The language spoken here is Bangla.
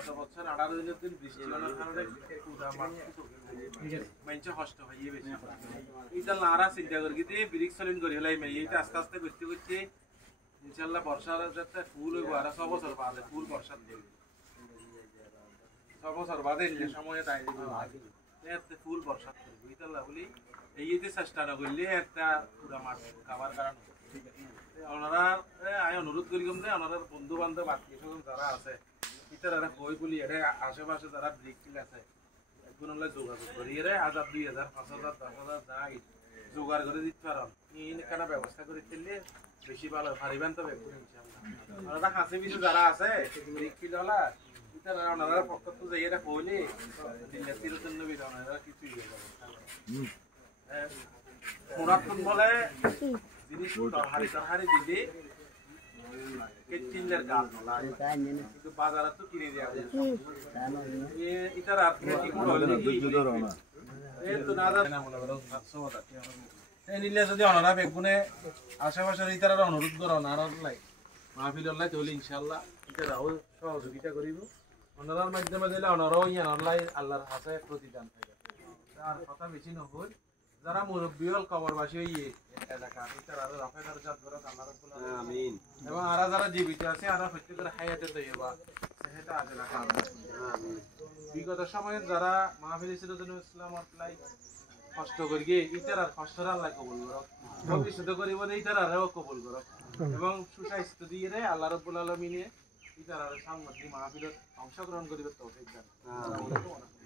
গত বছর 18 দিনের দিন বৃষ্টি হওয়ার কারণে মানুষের কষ্ট হয় বেশি এইটা নারা চিন্তা করি কিন্তু ব্রিক্স চলিন করি হলাই এইটা আস্তে আস্তে করতে করতে ইনশাল্লাহ বর্ষার যাতে ফুল হইব আর 6 বছর বাদে ফুল বর্ষা দেবে 6 বছর বাদে যে সময় তাই এতে ফুল বর্ষা করবে ইতাল্লাহ বলি এইতে চেষ্টা না করলে একটা পুরা মাঠ খাবার কারণ ওনারা আমি অনুরোধ করি কম যে ওনার বন্ধু বান্ধব আত্মীয় স্বজন যারা আছে ইতারা কই বলি এটা আশেপাশে যারা ব্রিক কিল আছে এখন হলে যোগাযোগ করি এর 1000 2000 5000 10000 যাই জোগাড় করে দিতে পারেন এই কেন ব্যবস্থা করে দিলে বেশি ভালো পারিবেন তো ইনশাআল্লাহ ওনারা কাছে পিছে যারা আছে ব্রিক কিল হলা ইতারা ওনারা পক্ষ তো যাই এটা কইলে দিনের তিরের জন্য বিধা ওনারা কিছুই হয়ে যাবে পুরাতন বলে জিনিস হারি দিলে কেচিনলের গাছ কিন্তু বাজারে তো কিনে দেওয়া যায় এটার আপনি কি করে এই তো না জানা মনে করো 700 টাকা এই নিলে যদি অনারা বেগুনে আশেপাশের ইতারা অনুরোধ করো নারাজ লাই মাহফিল লাই তাহলে ইনশাআল্লাহ ইতারাও সহযোগিতা করিব অনারার মাধ্যমে দিলে অনারাও ইয়ানাল্লাই আল্লাহর কাছে প্রতিদান পাইবে আর কথা বেশি নহল যারা মুরব্বী হল কবরবাসী হইয়ে এলাকা ইতারা রাফেদার জাত বরাত আল্লাহ রাব্বুল আলামিন আমিন এবং আর যারা জীবিত আছে আর প্রত্যেকের হায়াতে তৈবা সেটা আজলা আমিন বিগত সময়ে যারা মাহফিল সিরাজুল ইসলাম আল্লাহ কষ্ট করিয়ে ইতারার কষ্টরা আল্লাহ কবুল করুক ভবিষ্যতে করিব ইতারারও কবুল করুক এবং সুস্বাস্থ্য দিয়ে আল্লাহ রাব্বুল আলামিন ইতারার সামনে মাহফিলত অংশগ্রহণ করিবে তৌফিক দান আমিন